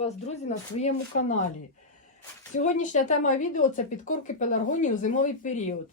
вас, друзі, на своєму каналі. Сьогоднішня тема відео це підкорки пеларгонії у зимовий період.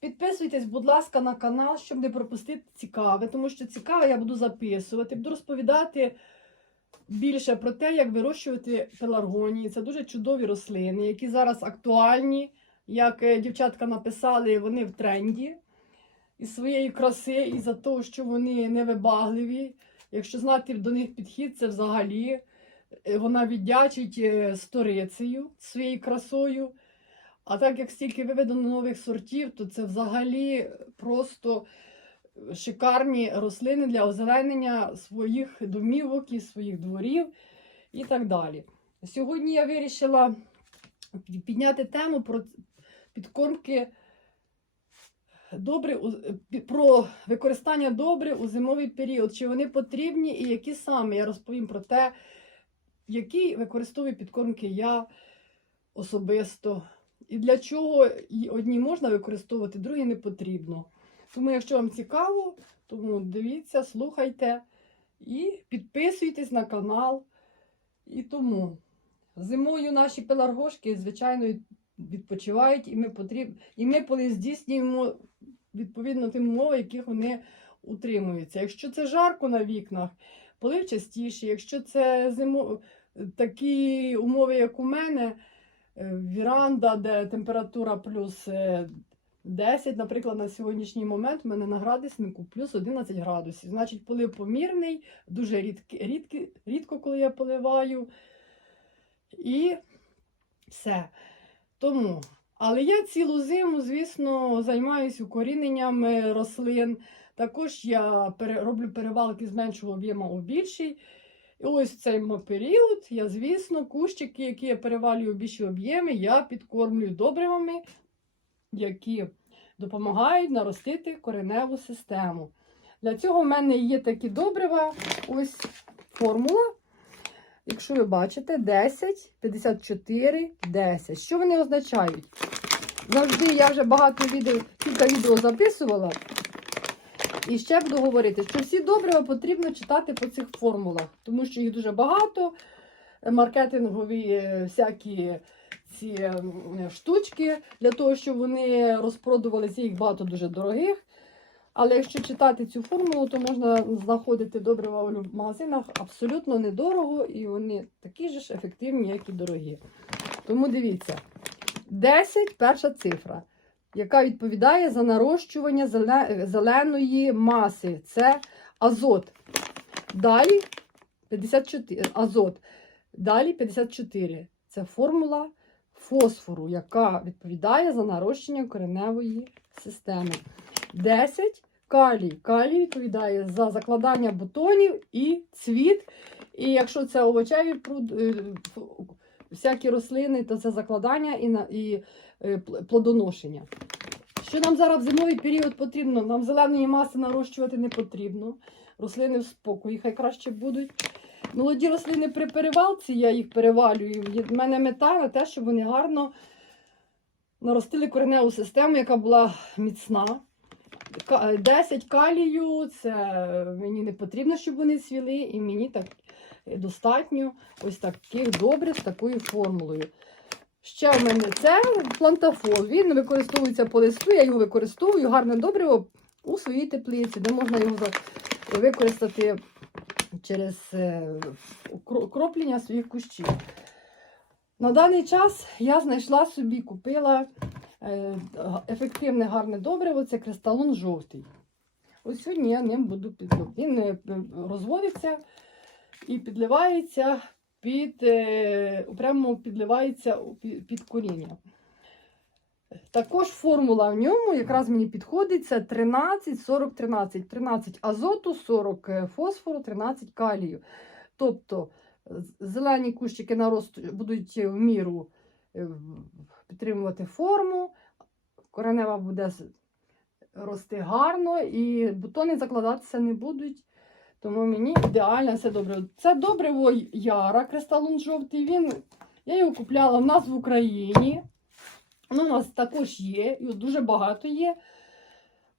Підписуйтесь, будь ласка, на канал, щоб не пропустити цікаве, тому що цікаве я буду записувати, буду розповідати більше про те, як вирощувати пеларгонії. Це дуже чудові рослини, які зараз актуальні. Як е, дівчатка написали, вони в тренді із своєї краси, і за того, що вони невибагливі. Якщо знати до них підхід, це взагалі вона віддячить е, сторицею своєю красою. А так як стільки виведено нових сортів, то це взагалі просто шикарні рослини для озеленення своїх домівок і своїх дворів і так далі. Сьогодні я вирішила підняти тему про підкормки добре про використання добрив у зимовий період, чи вони потрібні і які саме. Я розповім про те, які використовую підкормки я особисто. І для чого одні можна використовувати, другі не потрібно. Тому, якщо вам цікаво, тому дивіться, слухайте і підписуйтесь на канал. І тому зимою наші пеларгошки, звичайно, відпочивають, і ми потріб... і ми коли здійснюємо відповідно тим умовам, яких вони утримуються. Якщо це жарко на вікнах, полив частіше. Якщо це зимо... такі умови, як у мене, е, віранда, де температура плюс е, 10, наприклад, на сьогоднішній момент в мене на градуснику плюс 11 градусів. Значить, полив помірний, дуже рідкі, рідкі, рідко, коли я поливаю. І все. Тому. Але я цілу зиму, звісно, займаюся укоріненням е, рослин. Також я роблю перевалки з меншого об'єму у більший. І ось в цей період я, звісно, кущики, які я перевалюю в більші об'єми, я підкормлюю добривами, які допомагають наростити кореневу систему. Для цього в мене є такі добрива, ось формула. Якщо ви бачите, 10, 54, 10. Що вони означають? Завжди я вже багато відео, кілька відео записувала. І ще буду говорити, що всі добрива потрібно читати по цих формулах, тому що їх дуже багато. Маркетингові е, всякі ці штучки для того, щоб вони розпродувалися, їх багато дуже дорогих. Але якщо читати цю формулу, то можна знаходити добрива в магазинах абсолютно недорого, і вони такі ж ефективні, як і дорогі. Тому дивіться, 10 перша цифра, яка відповідає за нарощування зеленої маси. Це азот. Далі 54 азот. Далі 54. Це формула фосфору, яка відповідає за нарощення кореневої системи. 10 калій. Калій відповідає за закладання бутонів і цвіт. І якщо це овочеві всякі рослини, то це закладання і і плодоношення. Що нам зараз в зимовий період потрібно? Нам зеленої маси нарощувати не потрібно. Рослини в спокої, хай краще будуть. Молоді рослини при перевалці, я їх перевалюю. В мене мета на те, щоб вони гарно наростили кореневу систему, яка була міцна. 10 калію, це мені не потрібно, щоб вони свіли, і мені так достатньо ось таких добрив з такою формулою. Ще в мене це плантафол. Він використовується по листу, я його використовую гарне добриво у своїй теплиці, де можна його використати через кроплення своїх кущів. На даний час я знайшла собі, купила ефективне гарне добриво це кристалон жовтий. Ось сьогодні я ним буду підливати. Він е, розводиться і підливається під, е, прямо підливається під коріння. Також формула в ньому якраз мені підходить: це 13, 40, 13. 13 азоту, 40 фосфору, 13 калію. Тобто зелені кущики наросту будуть в міру е, підтримувати форму, коренева буде рости гарно, і бутони закладатися не будуть. Тому мені ідеально все добре. Це добриво яра, кристалон жовтий. Він, Я його купляла в нас в Україні. Воно у нас також є, його дуже багато є.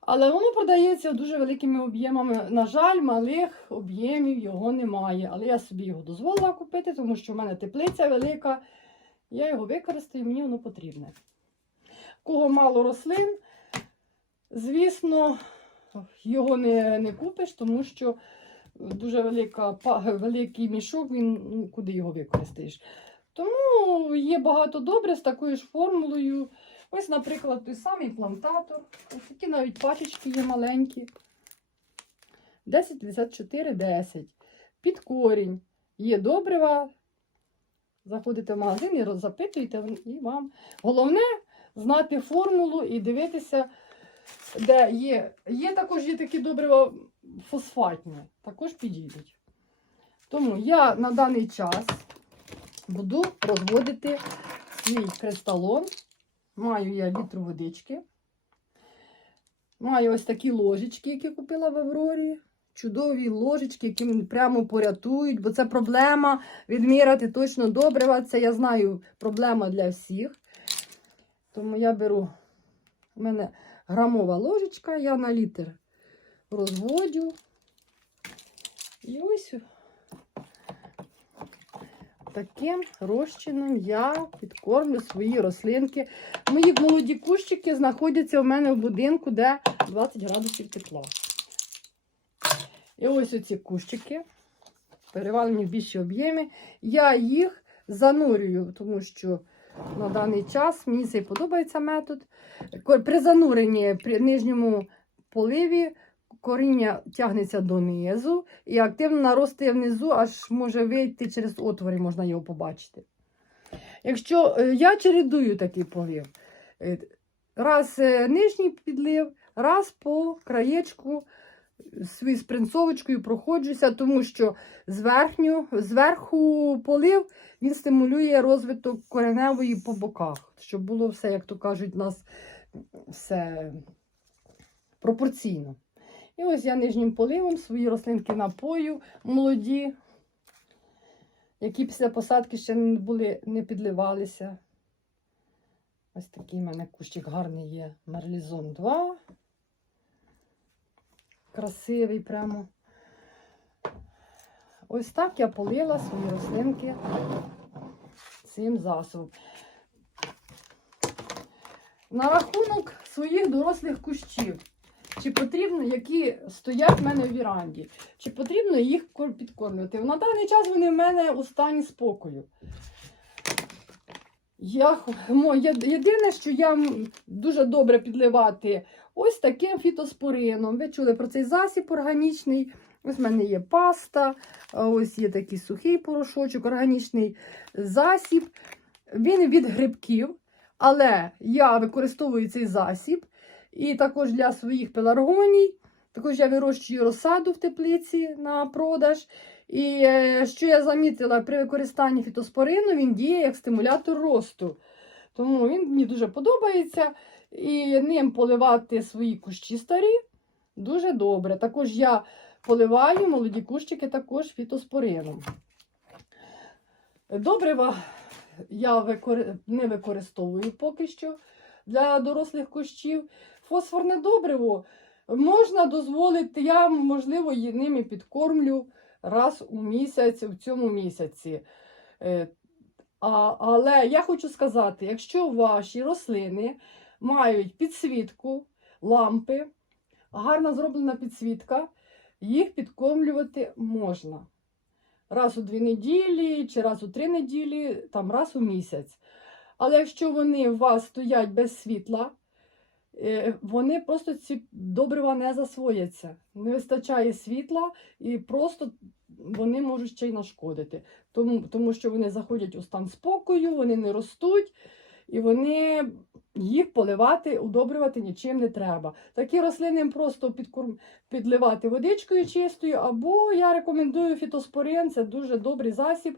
Але воно продається дуже великими об'ємами. На жаль, малих об'ємів його немає. Але я собі його дозволила купити, тому що в мене теплиця велика. Я його використаю, мені воно потрібне. Кого мало рослин, звісно, його не, не купиш, тому що дуже велика, великий мішок, він ну, куди його використаєш. Тому є багато добре з такою ж формулою. Ось, наприклад, той самий плантатор. Ось такі навіть пачечки є маленькі. 10, 54, 10. Під корінь. Є добрива. Заходите в магазин і запитуєте, і вам. Головне знати формулу і дивитися, де є. Є також є такі добрива фосфатні, також підійдуть. Тому я на даний час буду розводити свій кристалон. Маю я літру водички. Маю ось такі ложечки, які купила в Аврорі. Чудові ложечки, які мені прямо порятують, бо це проблема відміряти точно добрива. Це я знаю проблема для всіх. Тому я беру, у мене грамова ложечка, я на літр розводю. І ось таким розчином я підкормлю свої рослинки. Мої молоді кущики знаходяться у мене в будинку, де 20 градусів тепла. І ось оці кущики, перевалені в більші об'єми. Я їх занурюю, тому що на даний час мені цей подобається метод. При зануренні при нижньому поливі коріння тягнеться донизу і активно наростає внизу, аж може вийти через отвори, можна його побачити. Якщо е, я чередую такий полив, е, раз е, нижній підлив, раз по краєчку свій спринцовочкою проходжуся, тому що зверхню, зверху полив він стимулює розвиток кореневої по боках, щоб було все, як то кажуть, у нас все пропорційно. І ось я нижнім поливом свої рослинки напою молоді, які після посадки ще не були, не підливалися. Ось такий в мене кущик гарний є. Мерлізон 2. Красивий прямо. Ось так я полила свої рослинки цим засобом. На рахунок своїх дорослих кущів. Чи потрібно, які стоять в мене в віранді, чи потрібно їх підкормлювати? На даний час вони в мене у стані спокою. Я, єдине, що я дуже добре підливати ось таким фітоспорином. Ви чули про цей засіб органічний. Ось в мене є паста, ось є такий сухий порошочок, органічний засіб. Він від грибків, але я використовую цей засіб. І також для своїх пеларгоній. Також я вирощую розсаду в теплиці на продаж. І е, що я замітила при використанні фітоспорину, він діє як стимулятор росту. Тому він мені дуже подобається. І ним поливати свої кущі старі дуже добре. Також я поливаю молоді кущики також фітоспорином. Добрива я не використовую поки що для дорослих кущів. Фосфорне добриво можна дозволити, я, можливо, ними підкормлю раз у місяць в цьому місяці. Е, А, але я хочу сказати, якщо ваші рослини мають підсвітку, лампи, гарно зроблена підсвітка, їх підкормлювати можна. Раз у дві неділі чи раз у три неділі, там раз у місяць. Але якщо вони у вас стоять без світла, вони просто ці добрива не засвояться. Не вистачає світла і просто вони можуть ще й нашкодити. Тому, тому що вони заходять у стан спокою, вони не ростуть, і вони їх поливати, удобрювати нічим не треба. Такі рослини просто підкорм... підливати водичкою чистою, або я рекомендую фітоспорин, це дуже добрий засіб.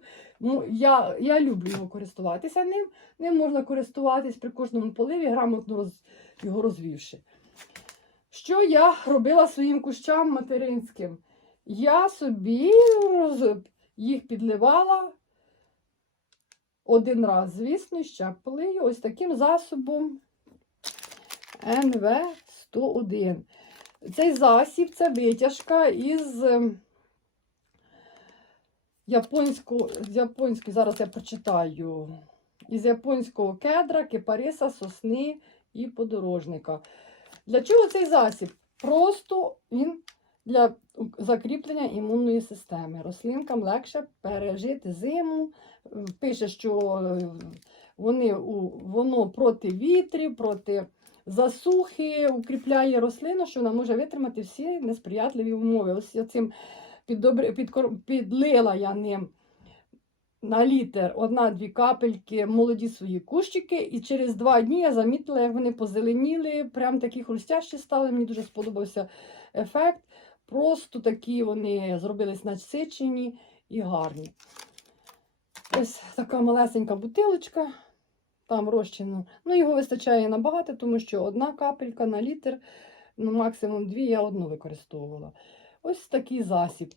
Я, я люблю його користуватися ним. Ним можна користуватись при кожному поливі, грамотно роз... його розвівши. Що я робила своїм кущам материнським? Я собі їх підливала один раз, звісно, ще полию ось таким засобом НВ-101. Цей засіб це витяжка із ем, японського, японської, зараз я прочитаю, із японського кедра, кипариса, сосни і подорожника. Для чого цей засіб? Просто він для закріплення імунної системи. Рослинкам легше пережити зиму. Пише, що е, вони, воно проти вітрів, проти засухи, укріпляє рослину, що вона може витримати всі несприятливі умови. Ось я цим підлила я ним на літр одна-дві капельки молоді свої кущики, і через два дні я замітила, як вони позеленіли, прям такі хрустящі стали. Мені дуже сподобався ефект. Просто такі вони зробились насичені і гарні. Ось така малесенька бутилочка. Там розчину. Ну, його вистачає набагато, тому що одна капелька на літр, ну, максимум дві я одну використовувала. Ось такий засіб.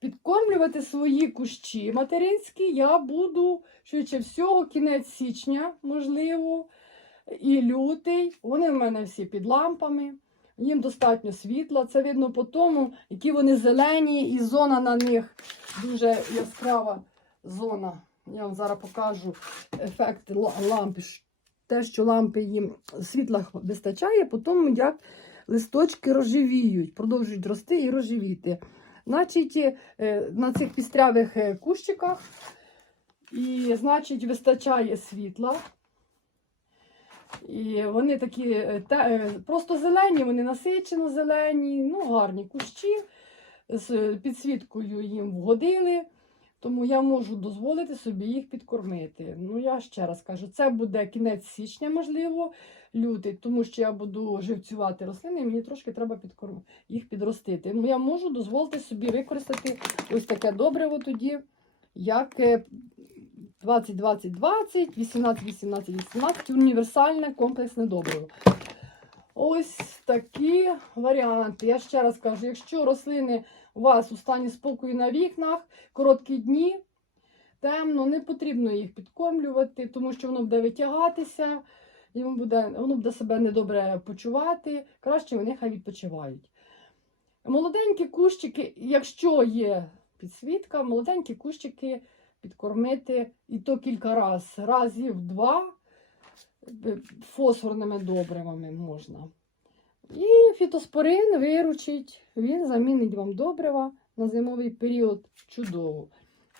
Підкормлювати свої кущі материнські я буду швидше всього, кінець січня, можливо, і лютий. Вони в мене всі під лампами. Їм достатньо світла. Це видно по тому, які вони зелені, і зона на них дуже яскрава зона. Я вам зараз покажу ефект лампи. Те, що лампи їм світла вистачає, по тому, як листочки розживіють, продовжують рости і розживіти. Значить, е, на цих пістрявих е, кущиках, і, значить, вистачає світла. І вони такі те- е, просто зелені, вони насичено зелені, ну гарні кущі. З підсвіткою їм вгодили, тому я можу дозволити собі їх підкормити. Ну, я ще раз кажу, це буде кінець січня, можливо, лютий, тому що я буду живцювати рослини, і мені трошки треба підкорм... їх підростити. Ну, я можу дозволити собі використати ось таке добриво тоді, як е, 20-20-20, 18-18-18, універсальне комплексне добриво. Ось такі варіанти. Я ще раз кажу, якщо рослини у вас у стані спокою на вікнах, короткі дні, темно, не потрібно їх підкормлювати, тому що воно буде витягатися, йому буде, воно буде себе недобре почувати. Краще вони хай відпочивають. Молоденькі кущики, якщо є підсвітка, молоденькі кущики підкормити і то кілька разів, разів два фосфорними добривами можна. І фітоспорин виручить, він замінить вам добрива на зимовий період чудово.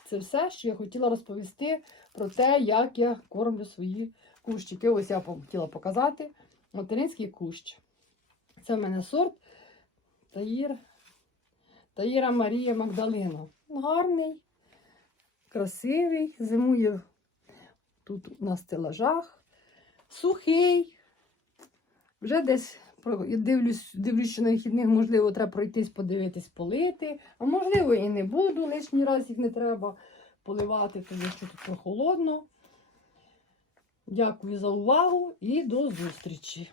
Це все, що я хотіла розповісти про те, як я кормлю свої кущики. Ось я хотіла показати материнський кущ. Це в мене сорт Таїр, Таїра Марія Магдалина. Гарний, красивий, зимує тут на стелажах, сухий. Вже десь дивлюсь, дивлюсь, що на вихідних, можливо, треба пройтись, подивитись, полити. А можливо, і не буду. Лишній раз їх не треба поливати, тому що тут прохолодно. Дякую за увагу і до зустрічі!